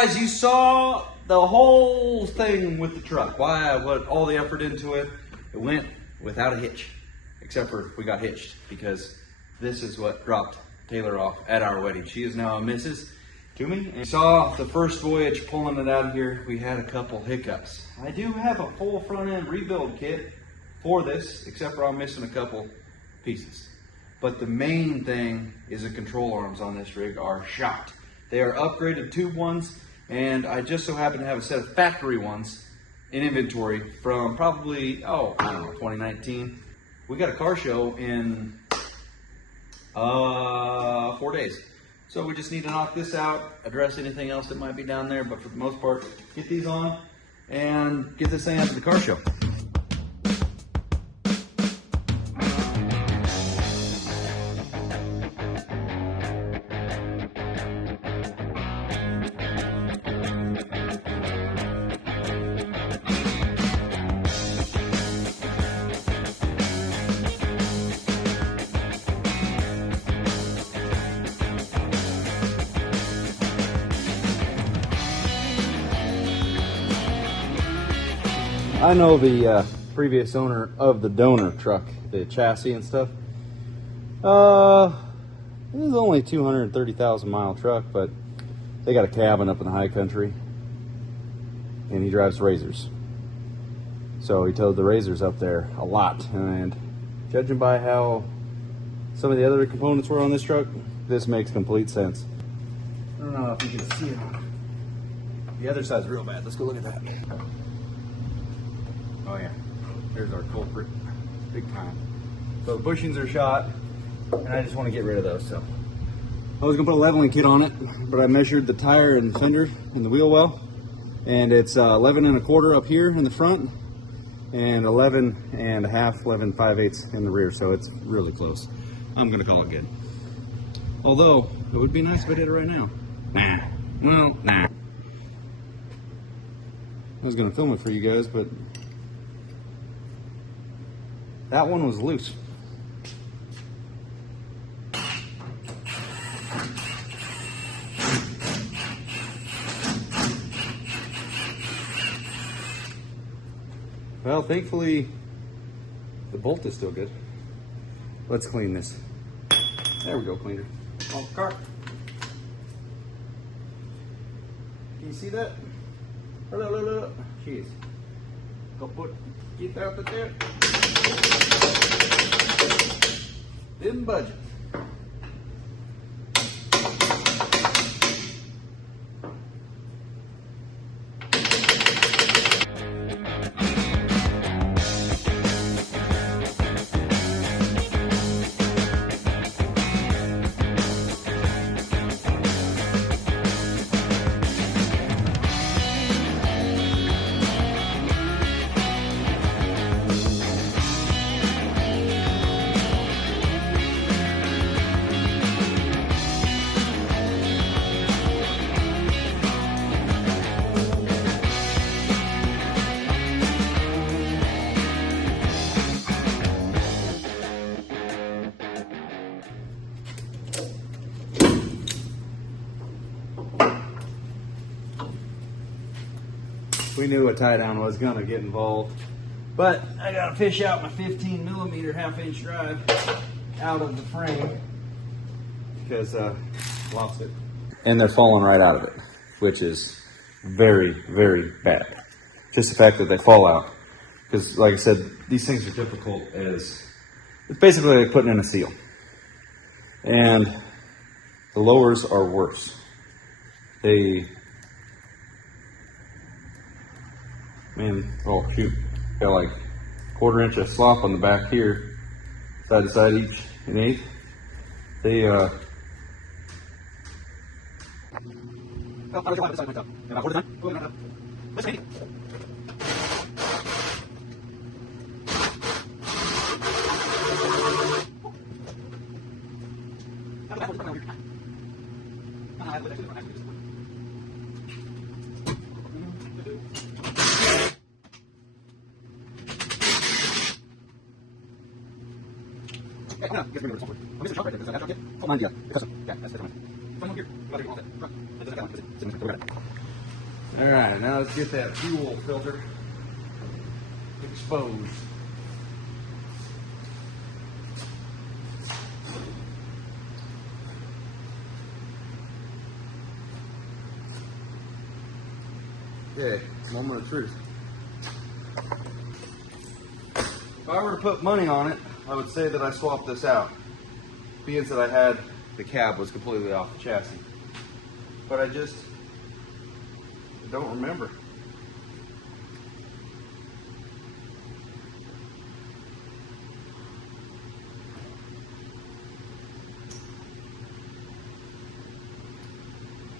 guys, you saw the whole thing with the truck. Why I put all the effort into it. It went without a hitch, except for we got hitched because this is what dropped Taylor off at our wedding. She is now a Mrs. to me. And saw the first voyage pulling it out of here. We had a couple hiccups. I do have a full front end rebuild kit for this, except for I'm missing a couple pieces. But the main thing is the control arms on this rig are shot. They are upgraded tube ones, and I just so happen to have a set of factory ones in inventory from probably, I don't know, 2019. We got a car show in 4 days. So we just need to knock this out, address anything else that might be down there, but for the most part, get these on and get this thing out to the car show. I know the previous owner of the donor truck, the chassis and stuff. It was only a 230,000 mile truck, but they got a cabin up in the high country, and he drives Razors. So he towed the Razors up there a lot, and judging by how some of the other components were on this truck, this makes complete sense. I don't know if you can see it. The other side's real bad. Let's go look at that. Oh yeah, there's our culprit, big time. So the bushings are shot, and I just want to get rid of those. So I was gonna put a leveling kit on it, but I measured the tire and fender and the wheel well, and it's 11 1/4 up here in the front, and 11 1/2, 11 5/8 in the rear. So it's really close. I'm gonna call it good. Although it would be nice if I did it right now. Nah. I was gonna film it for you guys, but that one was loose. Well, thankfully, the bolt is still good. Let's clean this. There we go, cleaner. Off the car. Can you see that? Look. Jeez. Go get that out there. Didn't budge it. We knew a tie down was gonna get involved, but I gotta fish out my 15mm 1/2-inch drive out of the frame because lost it. And they're falling right out of it, which is very, very bad. Just the fact that they fall out, because like I said, these things are difficult as it's basically like putting in a seal. And the lowers are worse. Oh shoot, got like 1/4 inch of slop on the back here, side to side each an eighth. All right, now let's get that fuel filter exposed. Okay, moment of truth. If I were to put money on it, I would say that I swapped this out. Being that I had the cab was completely off the chassis. But I don't remember.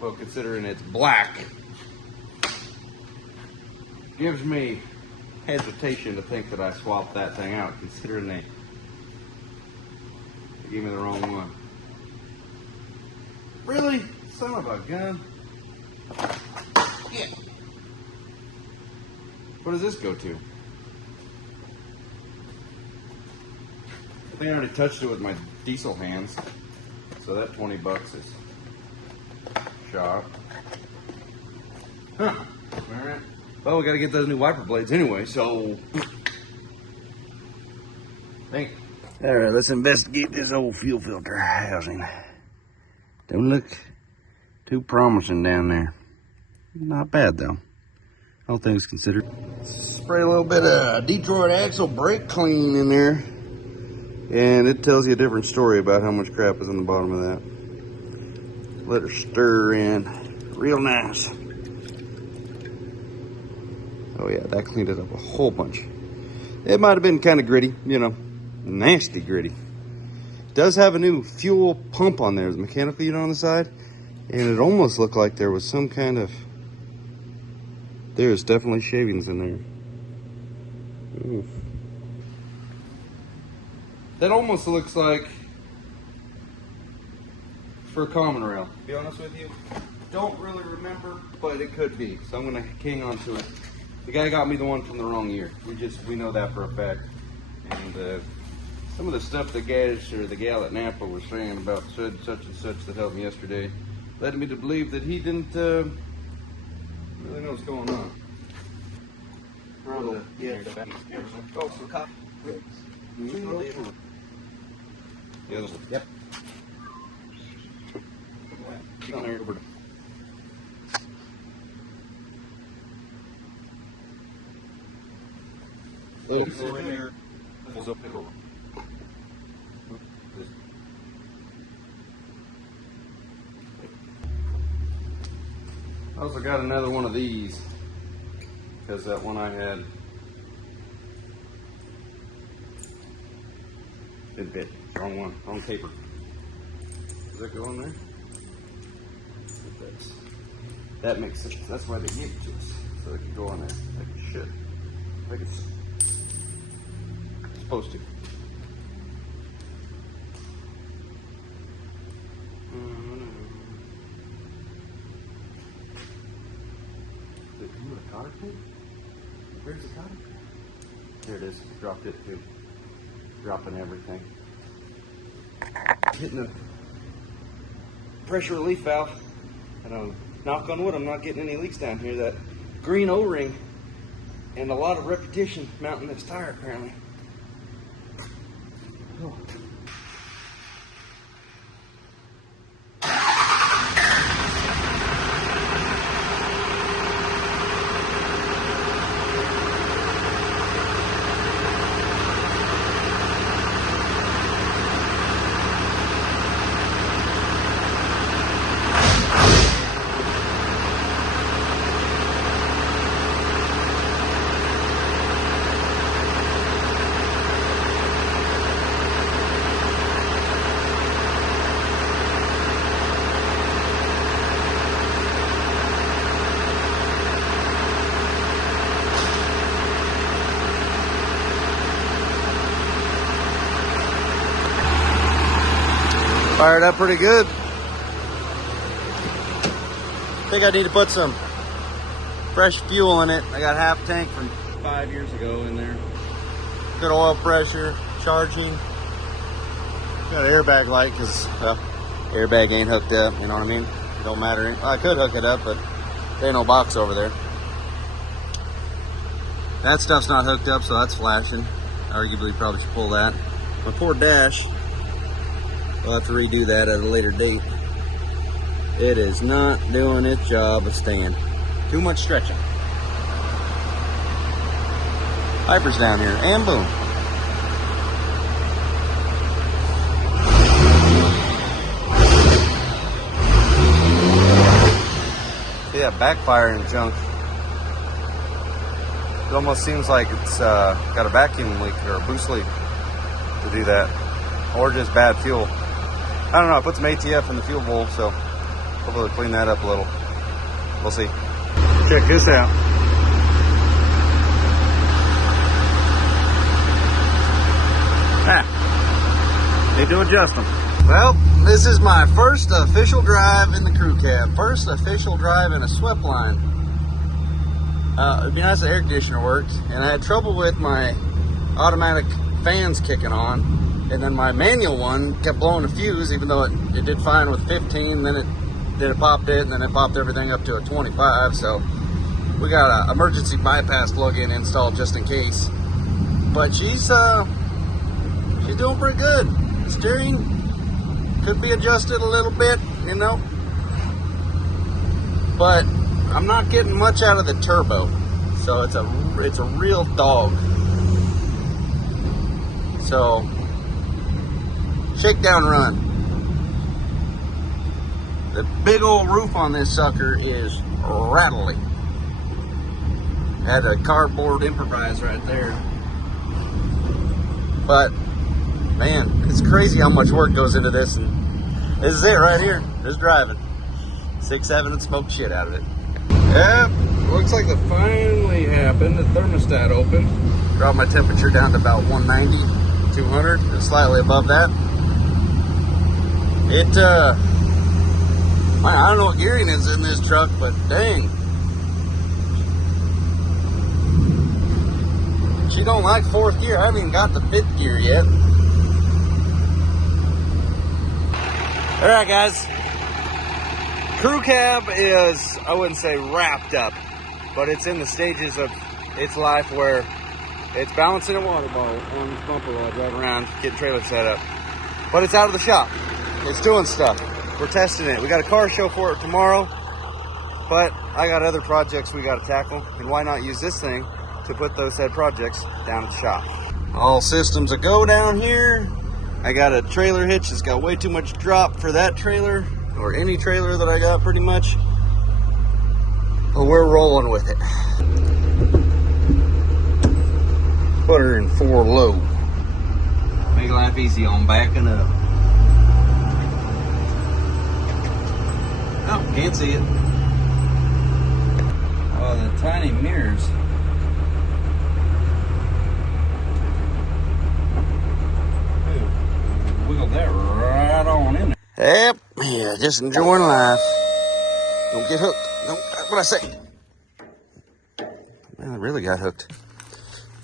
Well, considering it's black, gives me hesitation to think that I swapped that thing out, considering they gave me the wrong one. Really? Son of a gun. Yeah. What does this go to? I think I already touched it with my diesel hands. So that 20 bucks is shot. Huh. Alright. Well, we gotta get those new wiper blades anyway, so. Thank you. Alright, let's investigate this old fuel filter housing. Don't look too promising down there. Not bad though, all things considered. Spray a little bit of Detroit axle brake clean in there, and it tells you a different story about how much crap is in the bottom of that. Let her stir in real nice. Oh yeah, that cleaned it up a whole bunch. It might have been kind of gritty, you know, nasty gritty. It does have a new fuel pump on there, the mechanical unit on the side, and it almost looked like there was some kind of, there's definitely shavings in there. Ooh. That almost looks like for a common rail, to be honest with you. Don't really remember, but it could be, so I'm gonna hang on to it. The guy got me the one from the wrong year. We know that for a fact. And some of the stuff the guys or the gal at Napa was saying about such and such that helped me yesterday led me to believe that he didn't really know what's going on. Yeah. Oh, for cop. Yeah, yep. I also got another one of these because that one I had didn't fit. Wrong one, wrong paper. Does that go in there? That makes sense. That's why they gave it to us, so it can go on there like it should, like it's supposed to. Where's the cotter? There it is. Dropped it too. Dropping everything. Hitting the pressure relief valve. And knock on wood, I'm not getting any leaks down here. That green O-ring and a lot of repetition mounting this tire apparently. Oh. Fired up pretty good. I think I need to put some fresh fuel in it. I got half tank from 5 years ago in there. Good oil pressure, charging. Got an airbag light because airbag ain't hooked up, you know what I mean? It don't matter. I could hook it up, but There ain't no box over there. That stuff's not hooked up, so that's flashing. Arguably, probably should pull that. My poor dash, we'll have to redo that at a later date. It is not doing its job of staying. Too much stretching. Piper's down here, and boom. See that backfiring junk? It almost seems like it's got a vacuum leak or a boost leak to do that, or just bad fuel. I don't know. I put some ATF in the fuel bowl, so hopefully it'll clean that up a little. We'll see. Check this out. Need to adjust them. Well, this is my first official drive in the crew cab. First official drive in a Sweptline. It'd be nice if the air conditioner worked. And I had trouble with my automatic fans kicking on. And then my manual one kept blowing a fuse, even though it did fine with 15. Then it popped it, and then it popped everything up to a 25. So we got an emergency bypass plug-in installed just in case. But she's doing pretty good. Steering could be adjusted a little bit, you know, but I'm not getting much out of the turbo, so it's a real dog. So shakedown run. The big old roof on this sucker is rattly. Had a cardboard improvise right there, but man, it's crazy how much work goes into this, and this is it right here. Just driving. 6.7 and smoke shit out of it. Yep, looks like it finally happened. The thermostat opened. Dropped my temperature down to about 190, 200, and slightly above that. I don't know what gearing is in this truck, but dang. She don't like fourth gear. I haven't even got the fifth gear yet. All right, guys. Crew cab is, I wouldn't say wrapped up, but it's in the stages of its life where it's balancing a water bottle on this bumper while I drive around, getting trailer set up. But it's out of the shop. It's doing stuff. We're testing it. We got a car show for it tomorrow, but I got other projects we got to tackle, and why not use this thing to put those said projects down at the shop. All systems a go down here. I got a trailer hitch that's got way too much drop for that trailer, or any trailer that I got pretty much. But we're rolling with it. Put her in 4 low. Make life easy on backing up. Oh, can't see it. Oh, the tiny mirrors. Wiggled that right on in there. Yep, yeah, just enjoying life. Don't get hooked. Don't, that's what I say. Man, I really got hooked.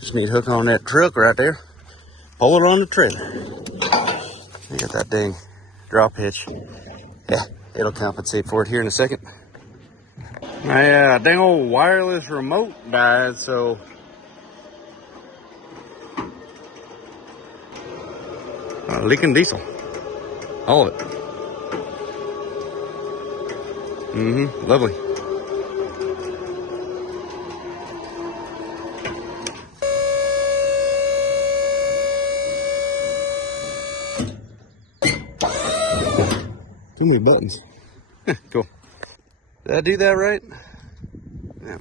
Just need hooking on that truck right there. Pull it on the trailer. You got that dang drop hitch. Yeah, it'll compensate for it here in a second. My dang old wireless remote died, so leaking diesel. All of it. Lovely. Too many buttons. Cool. Did I do that right? Yeah.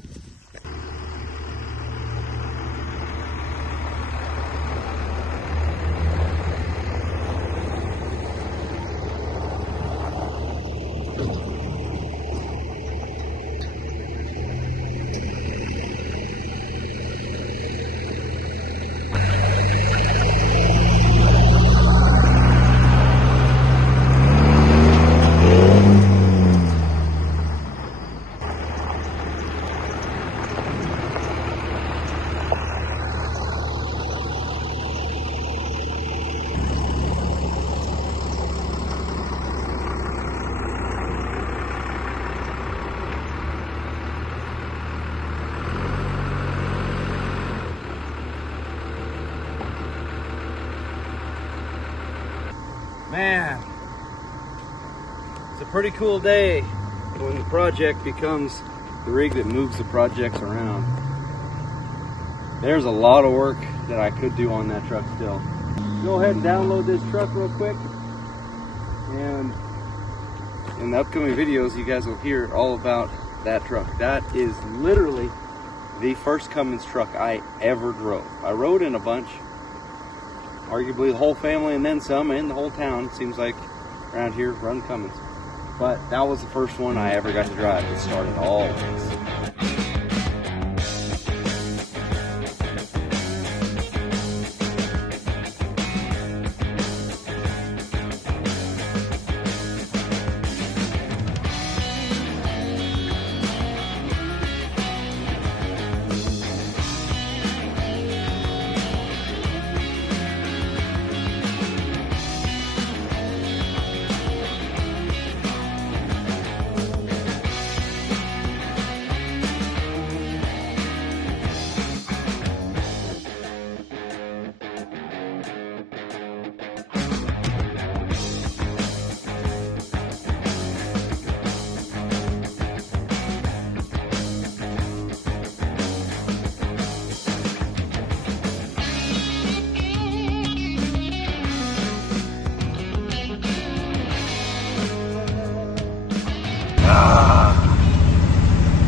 Man, it's a pretty cool day when the project becomes the rig that moves the projects around. There's a lot of work that I could do on that truck still. Go ahead and download this truck real quick, and in the upcoming videos you guys will hear all about that truck. That is literally the first Cummins truck I ever drove. I rode in a bunch, arguably the whole family and then some, and the whole town seems like around here run Cummins. But that was the first one I ever got to drive. It started all this.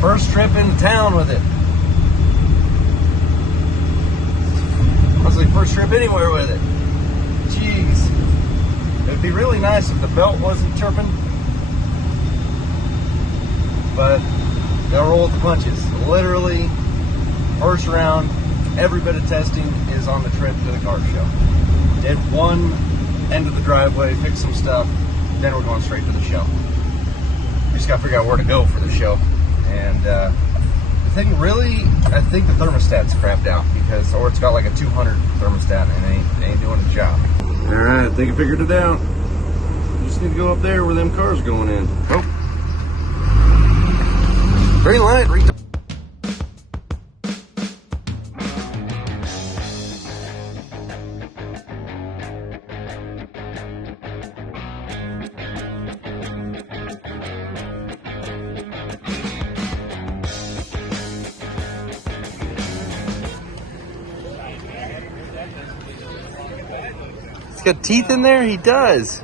First trip into town with it. Honestly, first trip anywhere with it. Jeez. It'd be really nice if the belt wasn't chirping, but they'll roll with the punches. Literally, first round, every bit of testing is on the trip to the car show. Did one end of the driveway, fixed some stuff, then we're going straight to the show. We just gotta figure out where to go for the show. And the thing really, I think the thermostat's crapped out or it's got like a 200 thermostat and it ain't doing the job. All right, I think I figured it out. You just need to go up there where them cars are going in. Oh. Green light, He's got teeth in there? He does.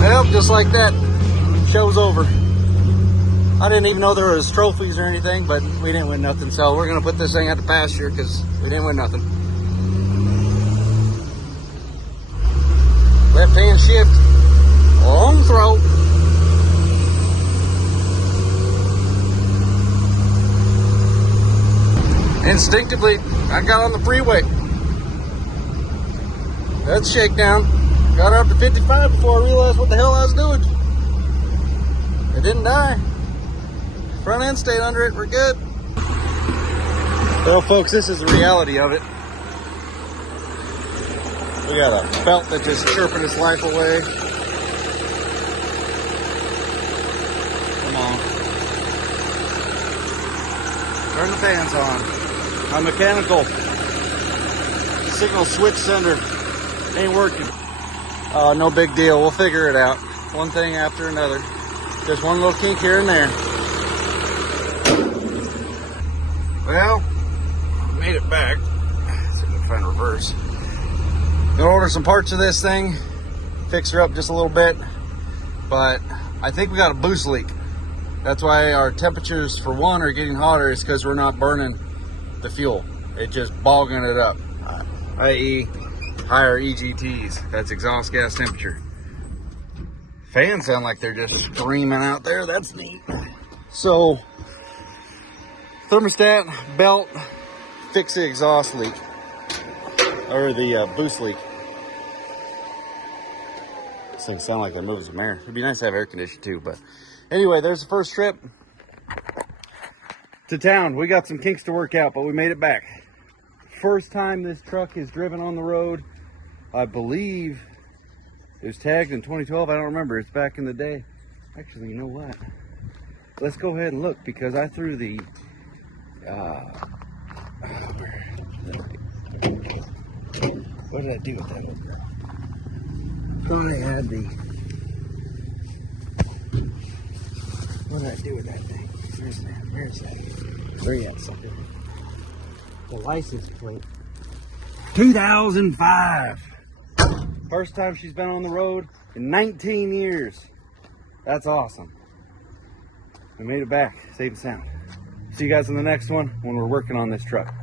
Well, just like that, show's over. I didn't even know there was trophies or anything, but we didn't win nothing. So we're gonna put this thing out the pasture because we didn't win nothing. Left hand shift, long throw. Instinctively, I got on the freeway. That's shakedown. Got up to 55 before I realized what the hell I was doing. It didn't die. Front end stayed under it. We're good. Well, folks, this is the reality of it. We got a belt that's just chirping its life away. Come on. Turn the fans on. My mechanical signal switch sender ain't working. No big deal. We'll figure it out. One thing after another. Just one little kink here and there. Well, made it back. Let's see if we can find reverse. Gonna order some parts of this thing, fix her up just a little bit, but I think we got a boost leak. That's why our temperatures, for one, are getting hotter. It's because we're not burning the fuel. It's just bogging it up, i.e. higher EGTs. That's exhaust gas temperature. Fans sound like they're just screaming out there. That's neat. So, thermostat, belt, fix the exhaust leak. Or the boost leak. These things sound like they move some air. It'd be nice to have air conditioning too, but anyway, there's the first trip to town. We got some kinks to work out, but we made it back. First time this truck is driven on the road. I believe it was tagged in 2012. I don't remember. It's back in the day. Actually, you know what? Let's go ahead and look, because I threw the what did I do with that one? I had the, what did I do with that thing? Where's that? Where you at, sucker? The license plate. 2005. First time she's been on the road in 19 years. That's awesome. We made it back, safe and sound. See you guys in the next one when we're working on this truck.